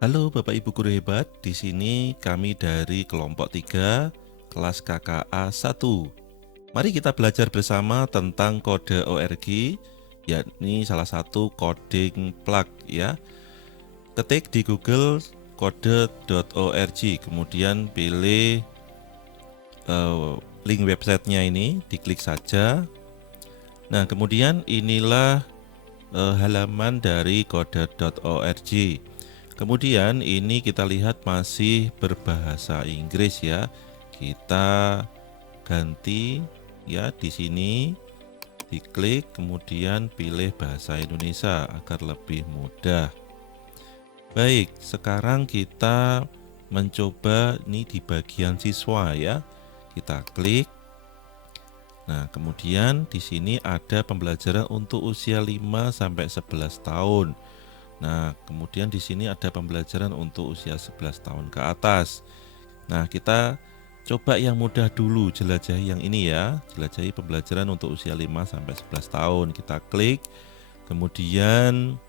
Halo Bapak Ibu guru hebat, di sini kami dari kelompok 3 kelas KKA 1. Mari kita belajar bersama tentang kode ORG, yakni salah satu coding plug ya. Ketik di Google kode.org, kemudian pilih link websitenya ini, diklik saja. Nah, kemudian inilah halaman dari kode.org. Kemudian ini kita lihat masih berbahasa Inggris ya. Kita ganti ya di sini, diklik kemudian pilih bahasa Indonesia agar lebih mudah. Baik, sekarang kita mencoba ini di bagian siswa ya. Kita klik. Nah, kemudian di sini ada pembelajaran untuk usia 5 sampai 11 tahun. Nah, kemudian di sini ada pembelajaran untuk usia 11 tahun ke atas. Nah, kita coba yang mudah dulu, jelajahi yang ini ya. Jelajahi pembelajaran untuk usia 5 sampai 11 tahun. Kita klik. Kemudian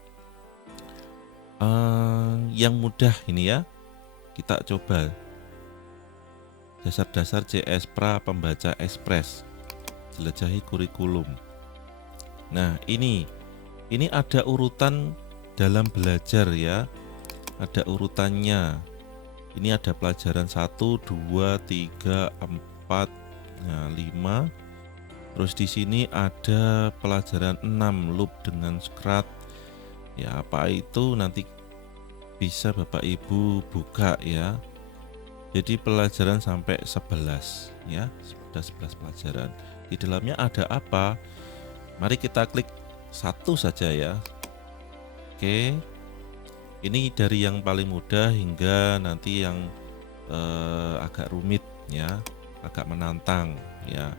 yang mudah ini ya. Kita coba dasar-dasar CS Pra Pembaca Ekspres. Jelajahi kurikulum. Nah, ini ada urutan dalam belajar ya, ada urutannya. Ini ada pelajaran 1, 2, 3, 4, 5. Terus di sini ada pelajaran 6, loop dengan scratch. Ya, apa itu nanti bisa Bapak Ibu buka ya. Jadi pelajaran sampai 11 ya, sudah 11 pelajaran. Di dalamnya ada apa? Mari kita klik satu saja ya. Oke, ini dari yang paling mudah hingga nanti yang agak rumit ya, agak menantang ya.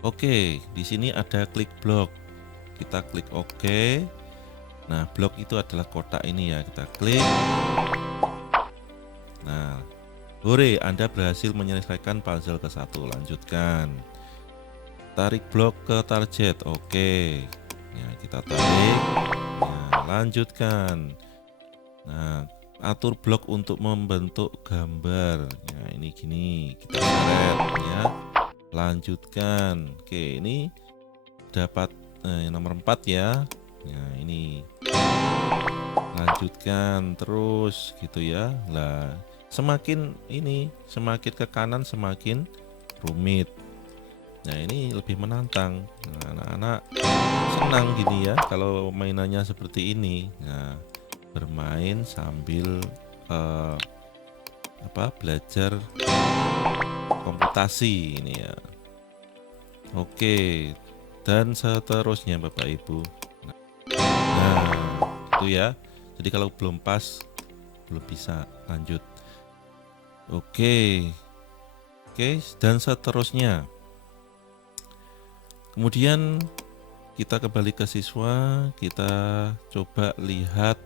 Oke, di sini ada klik blok. Kita klik OK. Nah, blok itu adalah kotak ini ya, kita klik. Nah, hore, Anda berhasil menyelesaikan puzzle ke-1. Lanjutkan. Tarik blok ke target. Oke. Ya, kita tarik. Nah, lanjutkan. Nah, atur blok untuk membentuk gambar. Ya, ini gini, kita seret ya. Lanjutkan. Oke, ini dapat nomor 4 ya. Nah, ini. Lanjutkan terus gitu ya. Lah, semakin ke kanan semakin rumit. Nah, ini lebih menantang. Nah, anak-anak senang gini ya kalau mainannya seperti ini. Nah, bermain sambil belajar komputasi ini ya. Oke, dan seterusnya Bapak Ibu. Nah, itu ya. Jadi kalau belum pas, belum bisa lanjut. Oke, dan seterusnya. Kemudian kita kembali ke siswa, kita coba lihat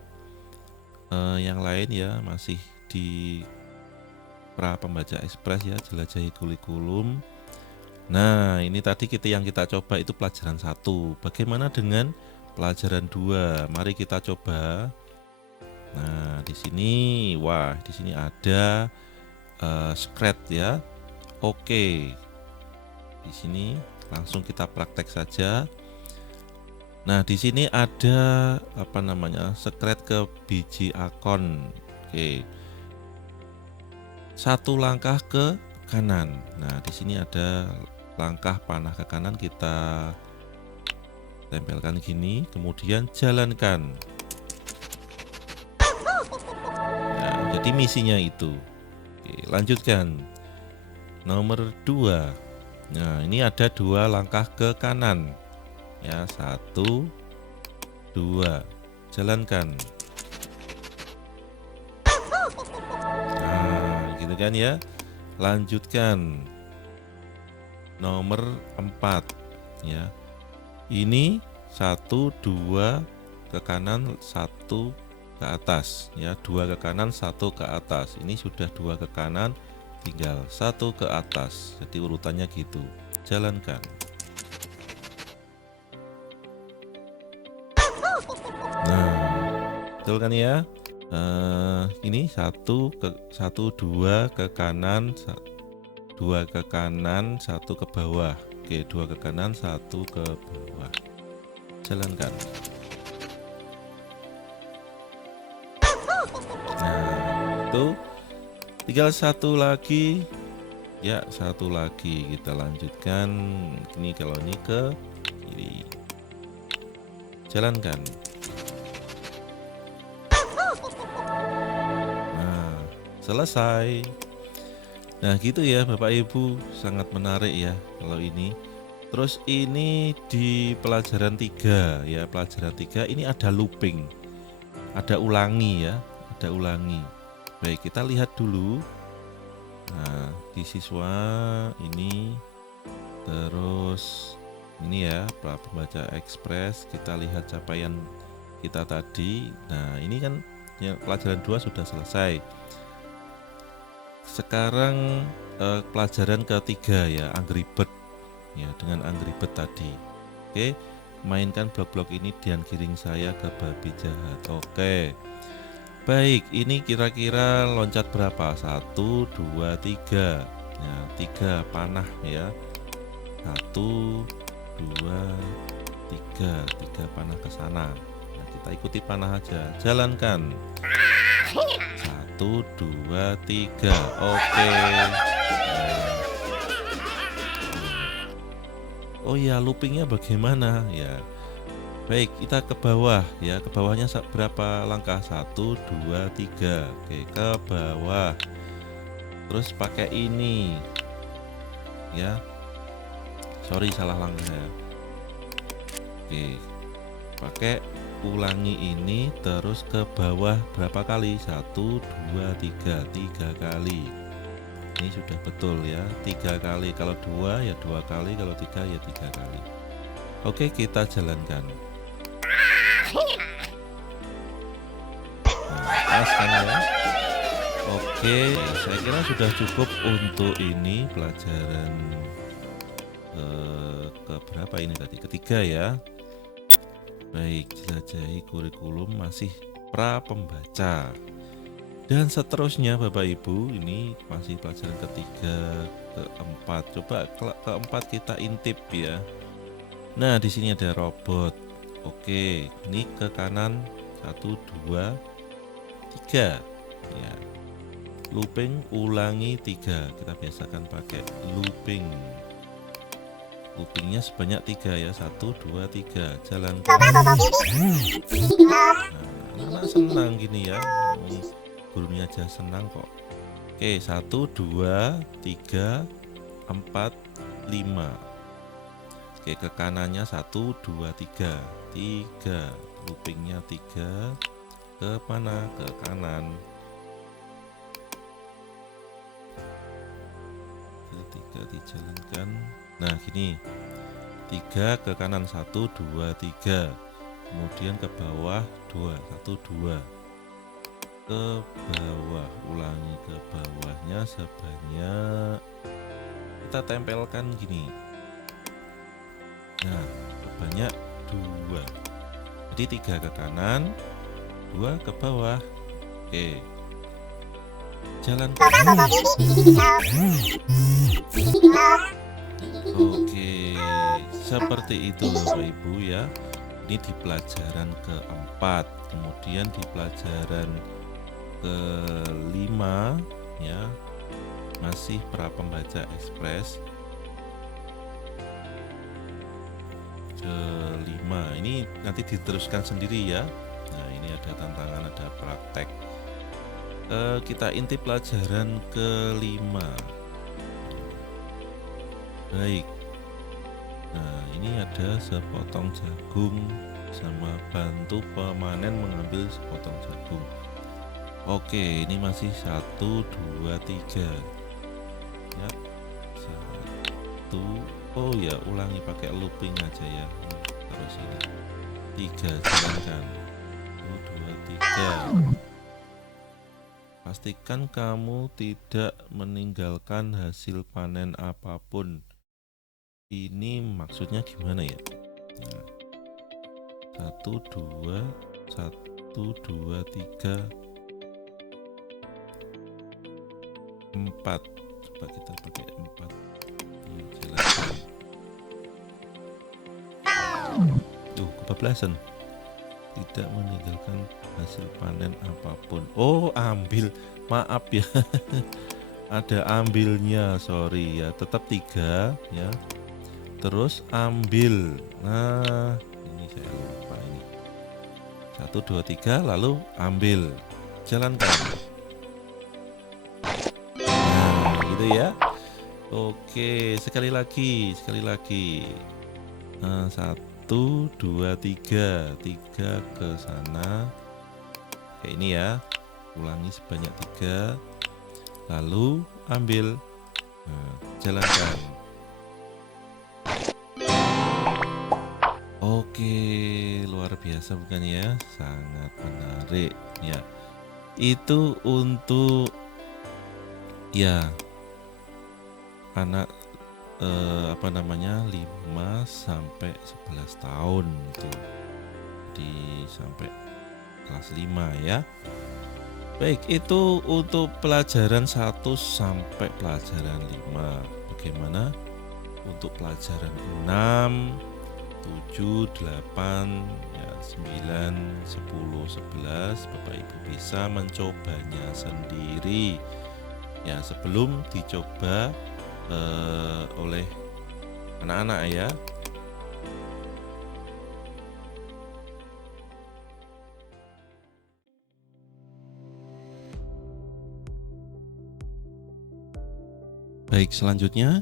yang lain ya, masih di Pra Pembaca Ekspres ya, jelajahi kurikulum. Nah, ini tadi yang kita coba itu pelajaran 1. Bagaimana dengan pelajaran 2? Mari kita coba. Nah, di sini ada scratch ya. Oke. Di sini langsung kita praktek saja. Nah, di sini ada scratch ke biji akon. Oke. 1 langkah ke kanan. Nah, di sini ada langkah panah ke kanan, kita tempelkan gini, kemudian jalankan. Nah, jadi misinya itu. Oke, lanjutkan. Nomor 2. Nah, ini ada 2 langkah ke kanan. Ya, 1, 2. Jalankan. Nah, gitu kan ya. Lanjutkan. Nomor 4 ya. Ini 1, 2 ke kanan, 1 ke atas ya. 2 ke kanan, 1 ke atas. Ini sudah 2 ke kanan, tinggal 1 ke atas. Jadi urutannya gitu. Jalankan. Nah, betul kan ya? Ini satu dua ke kanan, dua ke kanan, satu ke bawah. Oke, dua ke kanan, satu ke bawah. Jalankan. Nah, itu tinggal satu lagi. Ya, satu lagi kita lanjutkan. Ini kalau ini ke kiri. Jalankan. Nah, selesai. Nah, gitu ya Bapak Ibu, sangat menarik ya kalau ini. Terus ini di pelajaran 3 ya, pelajaran 3 ini ada looping. Ada ulangi ya, ada ulangi. Baik, kita lihat dulu. Nah, di siswa ini terus ini ya, pra pembaca ekspres, kita lihat capaian kita tadi. Nah, ini kan ya, pelajaran 2 sudah selesai. Sekarang pelajaran ketiga ya, Angry Bird ya, dengan Angry Bird tadi. Oke, mainkan blok-blok ini dan giring saya ke babi jahat. Oke. Baik, ini kira-kira loncat berapa? 1, 2, 3. Ya, 3 panah ya. 1, 2, 3. 3 panah ke sana. Nah, kita ikuti panah aja. Jalankan. 1, 2, 3. Oke. Oh ya, loopingnya bagaimana ya? Baik, kita ke bawah ya. Ke bawahnya berapa langkah? 1, 2, 3. Oke, ke bawah. Terus pakai ini ya. Sorry, salah langkah ya. Oke, pakai ulangi ini terus ke bawah berapa kali? 1, 2, 3. 3 kali. Ini sudah betul ya, 3 kali. Kalau 2 ya 2 kali, kalau 3 ya 3 kali. Oke, kita jalankan. Nah, pas kan ya. Oke, saya kira sudah cukup untuk ini pelajaran ke berapa ini tadi? Ketiga ya. Baik, jelajahi kurikulum masih pra pembaca. Dan seterusnya Bapak Ibu, ini masih pelajaran ketiga, keempat. Coba keempat kita intip ya. Nah, di sini ada robot. Oke, ini ke kanan 1, 2, 3. Ya. Looping ulangi 3. Kita biasakan pakai looping. Loopingnya sebanyak 3 ya. 1, 2, 3. Jalankan. Nah, anak-anak senang gini ya. Gurunya aja senang kok. Oke, 1, 2, 3, 4, 5. Oke, ke kanannya 1, 2, 3. 3. Loopingnya 3. Ke mana? Ke kanan. Ketiga dijalankan. Nah, gini. 3 ke kanan 1, 2, 3. Kemudian ke bawah 2, 1, 2. Ke bawah, ulangi ke bawahnya sebanyak, kita tempelkan gini. Nah, sebanyak 2. Jadi 3 ke kanan, 2 ke bawah. Oke, jalankan. Oke, seperti itu Bapak Ibu ya. Ini di pelajaran keempat. Kemudian di pelajaran kelima ya, masih pra pembaca ekspres. Kelima ini nanti diteruskan sendiri ya. Nah, ini ada tantangan, ada praktek. Kita intip pelajaran kelima. Baik. Nah, ini ada sepotong jagung sama bantu pemanen mengambil sepotong jagung. Oke, ini masih 1, 2, 3 ya. 1. Oh ya, ulangi pakai looping aja ya. Terus ini 3, jalankan. 1, 2, 3. Pastikan kamu tidak meninggalkan hasil panen apapun. Ini maksudnya gimana ya? Nah, 1, 2, 1, 2, 3. 4. Coba kita pakai 4. Jelaskan. Kebablasan. Tidak meninggalkan hasil panen apapun. Oh, ambil. Maaf ya. Ada ambilnya, sorry ya. Tetap 3 ya. Terus ambil. Nah, ini saya lupa ini. 1 2 3 lalu ambil. Jalankan. Nah, gitu ya. Oke, sekali lagi. 1 2 3 ke sana. Kayak ini ya. Ulangi sebanyak 3. Lalu ambil. Nah, jalankan. Oke, luar biasa bukan ya? Sangat menarik ya. Itu untuk ya anak 5 sampai 11 tahun itu. Di sampai kelas 5 ya. Baik, itu untuk pelajaran 1 sampai pelajaran 5. Bagaimana untuk pelajaran 6, 7, 8, ya 9, 10, 11 Bapak Ibu bisa mencobanya sendiri ya sebelum dicoba oleh anak-anak ya. Baik, selanjutnya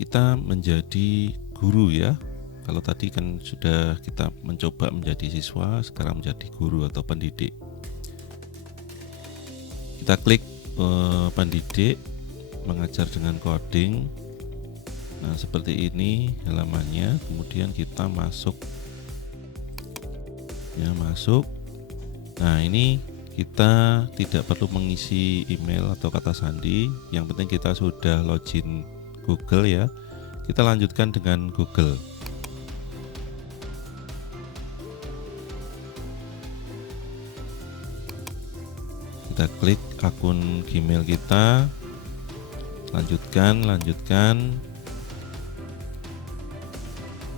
kita menjadi guru ya. Kalau tadi kan sudah kita mencoba menjadi siswa, sekarang menjadi guru atau pendidik. Kita klik pendidik, mengajar dengan coding. Nah, seperti ini halamannya. Kemudian kita masuk. Ya, masuk. Nah, ini kita tidak perlu mengisi email atau kata sandi. Yang penting kita sudah login Google ya. Kita lanjutkan dengan Google. Kita klik akun Gmail kita. Lanjutkan.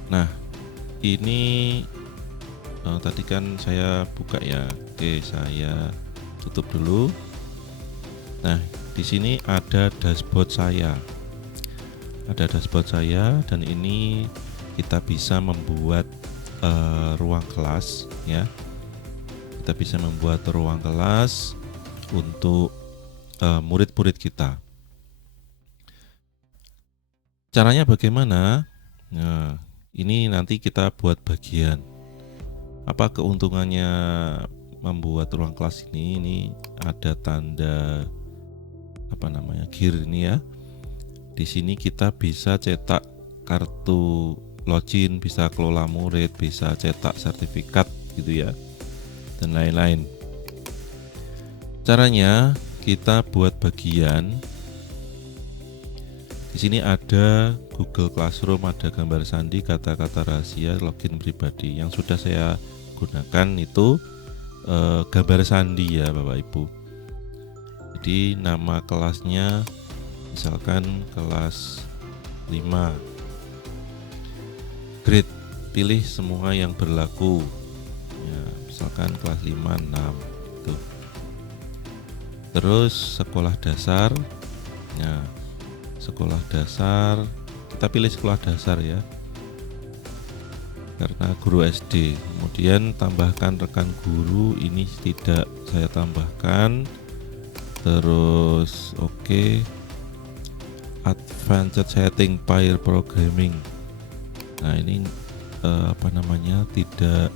Nah, ini tadi kan saya buka ya. Oke, saya tutup dulu. Nah, di sini ada dashboard saya. Dan ini kita bisa membuat ruang kelas ya. Kita bisa membuat ruang kelas untuk murid-murid kita. Caranya bagaimana? Nah, ini nanti kita buat bagian. Apa keuntungannya membuat ruang kelas ini? Ini ada tanda gear ini ya. Di sini kita bisa cetak kartu login, bisa kelola murid, bisa cetak sertifikat gitu ya, dan lain-lain. Caranya kita buat bagian. Di sini ada Google Classroom, ada gambar sandi, kata-kata rahasia, login pribadi. Yang sudah saya gunakan itu gambar sandi ya Bapak Ibu. Jadi nama kelasnya misalkan kelas 5. Grade, pilih semua yang berlaku. Ya, misalkan kelas 5, 6 tuh. Terus sekolah dasar. Nah, sekolah dasar, kita pilih sekolah dasar ya. Karena guru SD. Kemudian tambahkan rekan guru, ini tidak saya tambahkan. Terus oke. Advanced setting pair programming. Nah, ini tidak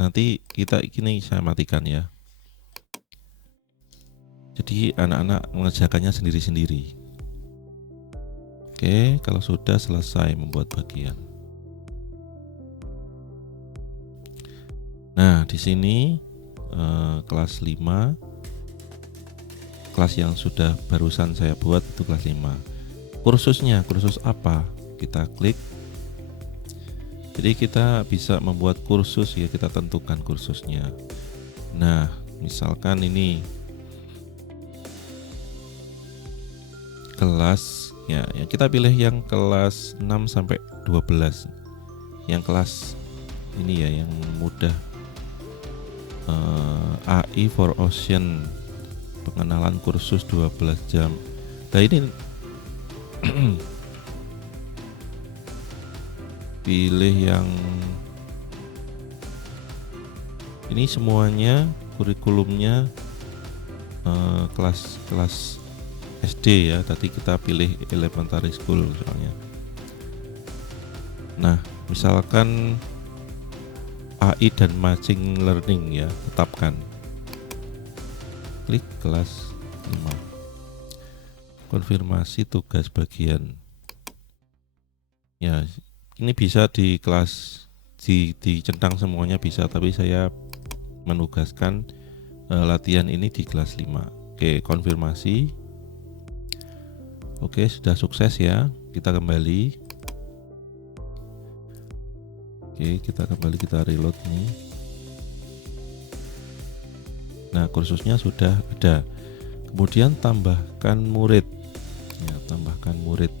nanti kita ini saya matikan ya. Jadi anak-anak mengerjakannya sendiri-sendiri. Oke, kalau sudah selesai membuat bagian. Nah, di sini kelas 5, kelas yang sudah barusan saya buat itu kelas 5. Kursusnya, kursus apa? Kita klik. Jadi kita bisa membuat kursus ya, kita tentukan kursusnya. Nah, misalkan ini kelas ya, yang kita pilih yang kelas 6 sampai 12. Yang kelas ini ya yang mudah, AI for Ocean, pengenalan kursus 12 jam. Nah ini pilih yang ini, semuanya kurikulumnya kelas SD ya. Tadi kita pilih elementary school soalnya. Nah misalkan AI dan machine learning ya, tetapkan, klik kelas 5, konfirmasi tugas bagian ya. Ini bisa di kelas dicentang semuanya bisa, tapi saya menugaskan latihan ini di kelas 5. Oke, konfirmasi. Oke, sudah sukses ya. Kita kembali. Oke, kita kembali, kita reload nih. Nah, kursusnya sudah ada. Kemudian tambahkan murid. Ya, tambahkan murid.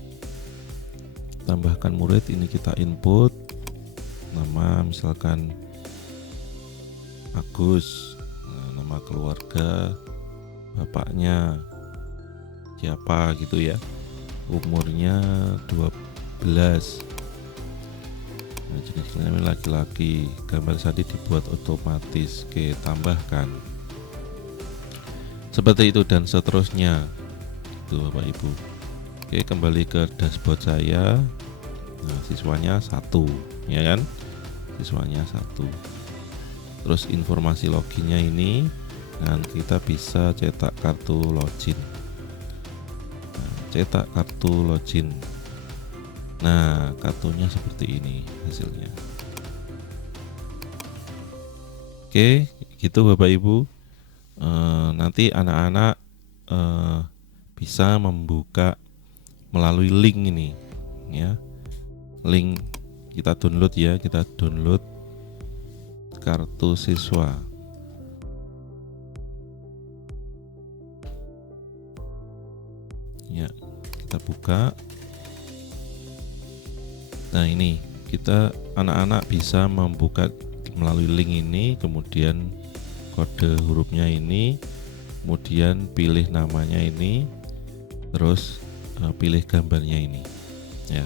Tambahkan murid ini kita input nama, misalkan Agus, nama keluarga, bapaknya siapa gitu ya, umurnya 12, nah, jenis kelamin laki-laki, gambar sandi dibuat otomatis. Oke, tambahkan seperti itu dan seterusnya itu Bapak Ibu. Oke, kembali ke dashboard saya. Nah, siswanya 1 ya kan, siswanya 1. Terus informasi loginnya ini, dan kita bisa cetak kartu login. Nah, cetak kartu login. Nah, kartunya seperti ini hasilnya. Oke, gitu Bapak Ibu. Nanti anak-anak bisa membuka melalui link ini ya. Link kita download ya, kita download kartu siswa. Ya, kita buka. Nah, ini kita anak-anak bisa membuka melalui link ini, kemudian kode hurufnya ini, kemudian pilih namanya ini, terus pilih gambarnya ini ya.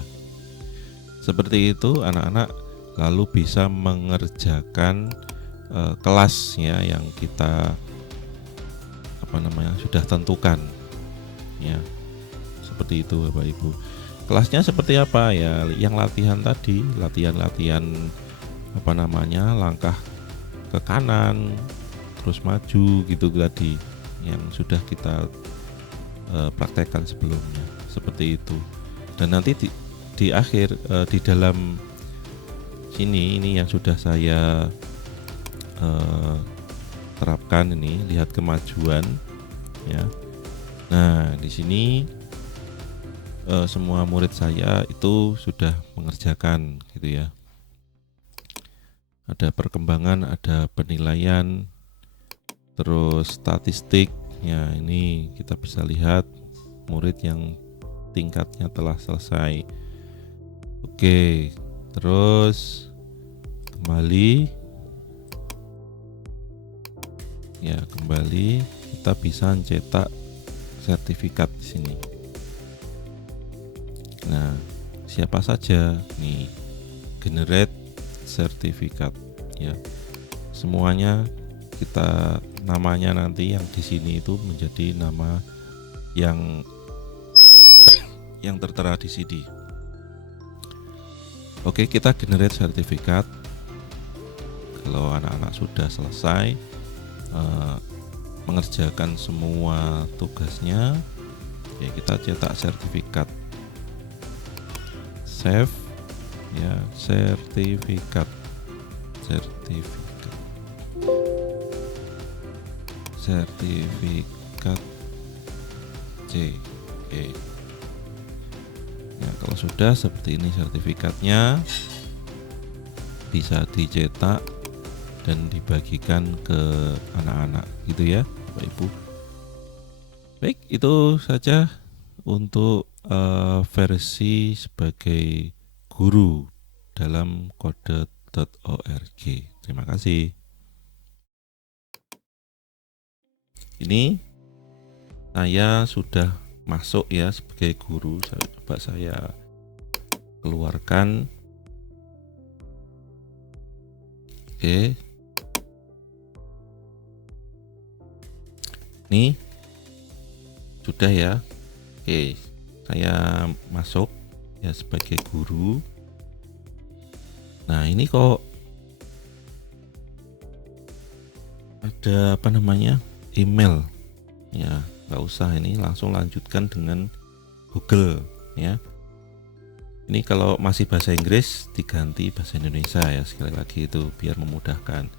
Seperti itu anak-anak lalu bisa mengerjakan kelas ya yang kita sudah tentukan ya. Seperti itu Bapak Ibu. Kelasnya seperti apa ya? Yang latihan tadi, latihan langkah ke kanan terus maju gitu tadi yang sudah kita praktekkan sebelumnya, seperti itu. Dan nanti di akhir di dalam sini ini yang sudah saya terapkan ini, lihat kemajuan ya. Nah, di sini semua murid saya itu sudah mengerjakan gitu ya. Ada perkembangan, ada penilaian, terus statistik ya. Ini kita bisa lihat murid yang tingkatnya telah selesai. Oke, terus kembali ya, kembali kita bisa cetak sertifikat di sini. Nah, siapa saja nih, generate sertifikat ya. Semuanya kita namanya nanti yang di sini itu menjadi nama yang tertera di sini. Oke, kita generate sertifikat. Kalau anak-anak sudah selesai mengerjakan semua tugasnya, ya kita cetak sertifikat. Save ya, sertifikat C. Oke. Ya, kalau sudah seperti ini sertifikatnya, bisa dicetak dan dibagikan ke anak-anak gitu ya Bapak Ibu. Baik, itu saja untuk versi sebagai guru dalam kode.org. Terima kasih. Ini saya sudah masuk ya sebagai guru. Coba saya keluarkan. Oke. Nih sudah ya. Oke, saya masuk ya sebagai guru. Nah, ini kok ada apa namanya? Email. Ya, nggak usah, ini langsung lanjutkan dengan Google ya. Ini kalau masih bahasa Inggris diganti bahasa Indonesia ya, sekali lagi itu biar memudahkan.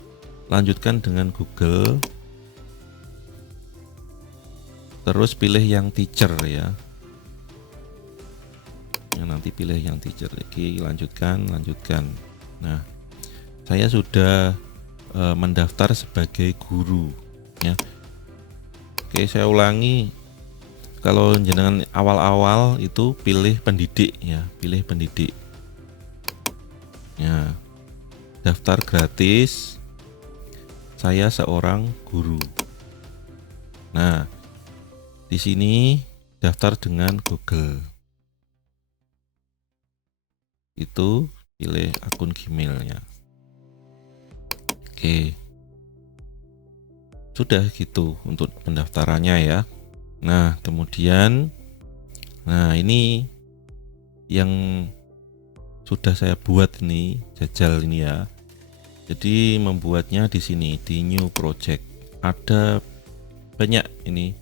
Lanjutkan dengan Google. Terus pilih yang teacher ya. Nanti pilih yang teacher lagi, lanjutkan. Nah, saya sudah mendaftar sebagai guru ya. Oke, saya ulangi. Kalau jenengan awal-awal itu pilih pendidik ya, pilih pendidik. Ya, daftar gratis. Saya seorang guru. Nah, di sini daftar dengan Google. Itu pilih akun Gmailnya. Oke. Sudah gitu untuk pendaftarannya ya. Nah, kemudian ini yang sudah saya buat ini, jajal ini ya. Jadi membuatnya di sini di new project. Ada banyak ini,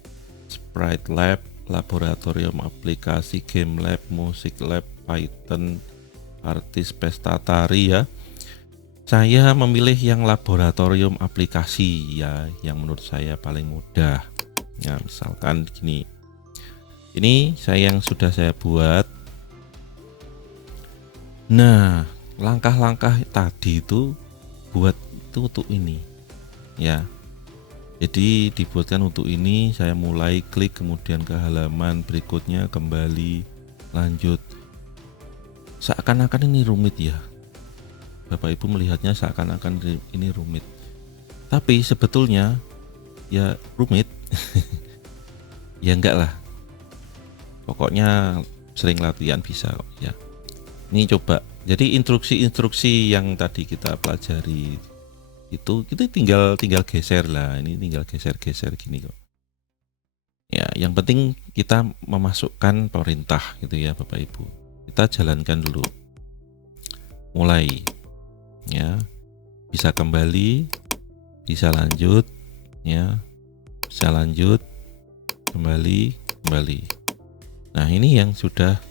Sprite Lab, laboratorium aplikasi, game lab, musik lab, Python, artis pesta tari ya. Saya memilih yang laboratorium aplikasi ya, yang menurut saya paling mudah. Ya, misalkan gini. Ini yang sudah saya buat. Nah, langkah-langkah tadi itu buat itu untuk ini. Ya. Jadi dibuatkan untuk ini, saya mulai klik kemudian ke halaman berikutnya, kembali, lanjut. Seakan-akan ini rumit ya. Bapak Ibu melihatnya seakan-akan ini rumit. Tapi sebetulnya ya rumit. Ya enggak lah. Pokoknya sering latihan bisa kok ya. Ini coba. Jadi instruksi-instruksi yang tadi kita pelajari itu kita tinggal geser lah. Ini tinggal geser-geser gini kok. Ya, yang penting kita memasukkan perintah gitu ya Bapak Ibu. Kita jalankan dulu. Mulai. Ya, bisa kembali, bisa lanjut ya, bisa lanjut, kembali. Nah, ini yang sudah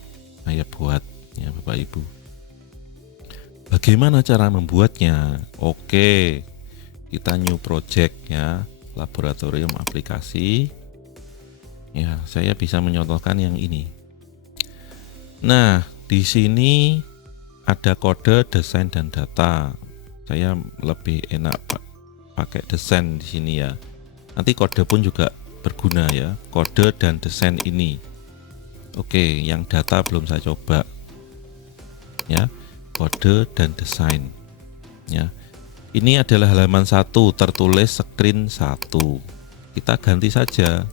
saya buat ya Bapak Ibu. Bagaimana cara membuatnya? Oke, kita new project ya, laboratorium aplikasi ya. Saya bisa menyontohkan yang ini. Nah, di sini ada kode, desain, dan data. Saya lebih enak pakai desain di sini ya. Nanti kode pun juga berguna ya. Kode dan desain ini. Oke, yang data belum saya coba. Ya, kode dan desain. Ya. Ini adalah halaman 1, tertulis screen 1. Kita ganti saja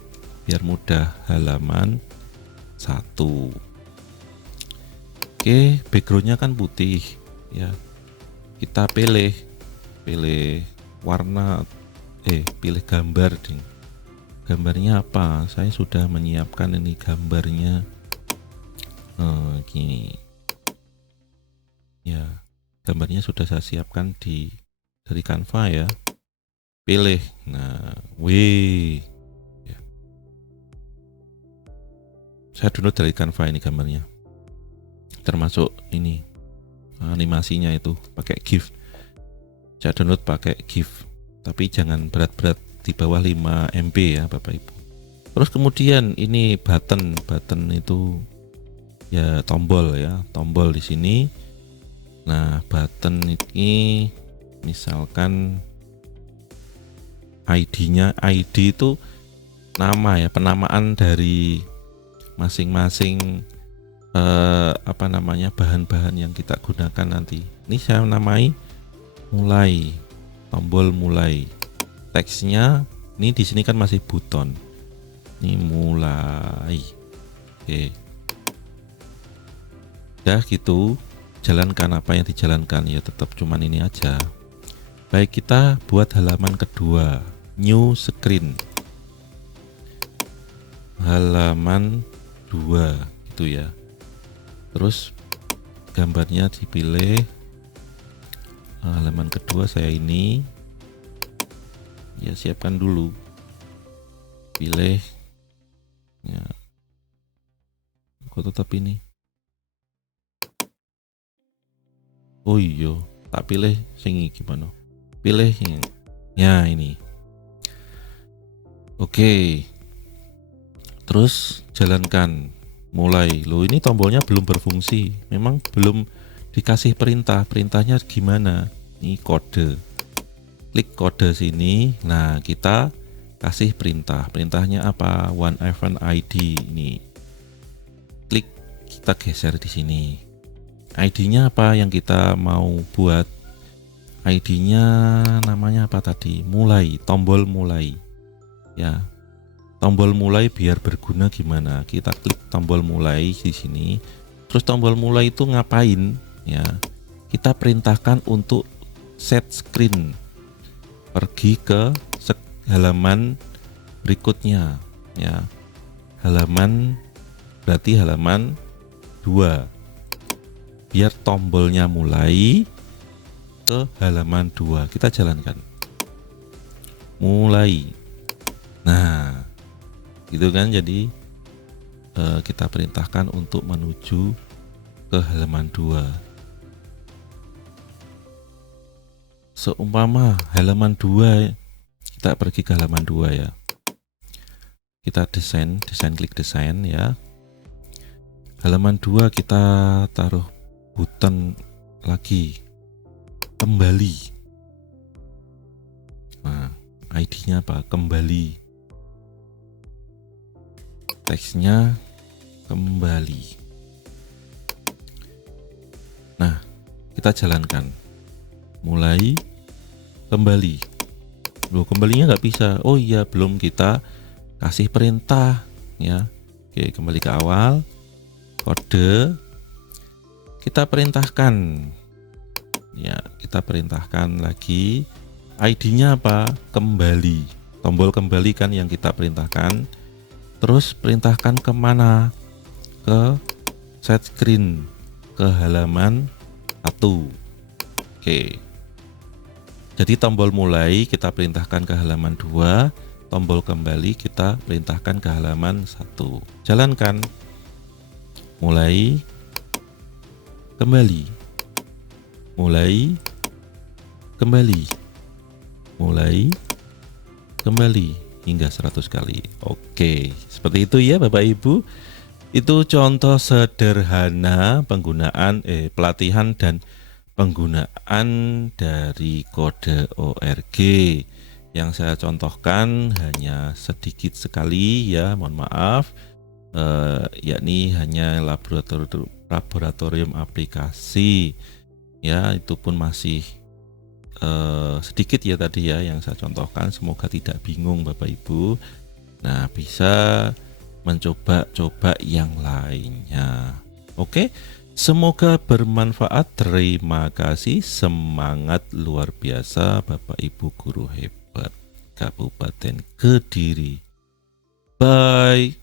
biar mudah, halaman 1. Oke, backgroundnya kan putih ya. Kita pilih warna, pilih gambar ding. Gambarnya apa? Saya sudah menyiapkan ini gambarnya. Gini. Ya, gambarnya sudah saya siapkan dari Canva ya. Pilih. Nah, ya. Saya download dari Canva ini gambarnya. Termasuk ini animasinya itu pakai GIF. Saya download pakai GIF, tapi jangan berat-berat, di bawah 5 MB ya Bapak Ibu. Terus kemudian ini button itu ya, tombol di sini. Nah, button ini misalkan ID-nya. ID itu nama ya, penamaan dari masing-masing apa namanya, bahan-bahan yang kita gunakan nanti. Ini saya namai mulai, tombol mulai. Teksnya ini di sini kan masih buton. Ini mulai. Oke. Udah gitu, jalankan apa yang dijalankan ya, tetap cuman ini aja. Baik, kita buat halaman kedua, new screen. Halaman 2 gitu ya. Terus gambarnya dipilih. Halaman kedua saya ini ya, siapkan dulu, pilih ya, kok tetap ini. Oh iya, tak pilih sing gimana, pilih yang ya ini. Oke, terus jalankan mulai. Loh, ini tombolnya belum berfungsi, memang belum dikasih perintah. Perintahnya gimana? Ini kode, klik kode sini. Nah, kita kasih perintah. Perintahnya apa? One event ID. Ini klik, kita geser di sini. ID-nya apa yang kita mau buat? ID-nya namanya apa tadi? Mulai, tombol mulai. Ya, tombol mulai biar berguna gimana? Kita klik tombol mulai di sini. Terus tombol mulai itu ngapain? Ya, kita perintahkan untuk set screen. Pergi ke halaman berikutnya. Ya, halaman berarti halaman 2. Biar tombolnya mulai ke halaman 2. Kita jalankan. Mulai. Nah, gitu kan, jadi kita perintahkan untuk menuju ke halaman 2. Seumpama halaman 2, kita pergi ke halaman 2 ya. Kita desain, klik desain ya. Halaman 2 kita taruh button lagi, kembali. Nah, ID-nya apa? Kembali. Teksnya kembali. Nah, kita jalankan. Mulai, kembali. Loh, kembalinya nggak bisa. Oh iya, belum kita kasih perintah ya. Oke, kembali ke awal. Kode kita perintahkan. Ya, kita perintahkan lagi. ID-nya apa? Kembali. Tombol kembali kan yang kita perintahkan. Terus perintahkan kemana? Ke set screen, ke halaman 1. Oke. Jadi tombol mulai kita perintahkan ke halaman 2, tombol kembali kita perintahkan ke halaman 1. Jalankan. Mulai, kembali, mulai, kembali, mulai, kembali hingga 100 kali. Oke, seperti itu ya Bapak Ibu. Itu contoh sederhana penggunaan pelatihan dan penggunaan dari kode ORG. Yang saya contohkan hanya sedikit sekali ya, mohon maaf. Yakni hanya laboratorium aplikasi ya, itu pun masih sedikit ya tadi ya yang saya contohkan. Semoga tidak bingung Bapak Ibu. Nah, bisa mencoba-coba yang lainnya. Oke, semoga bermanfaat. Terima kasih, semangat luar biasa Bapak Ibu guru hebat Kabupaten Kediri. Bye.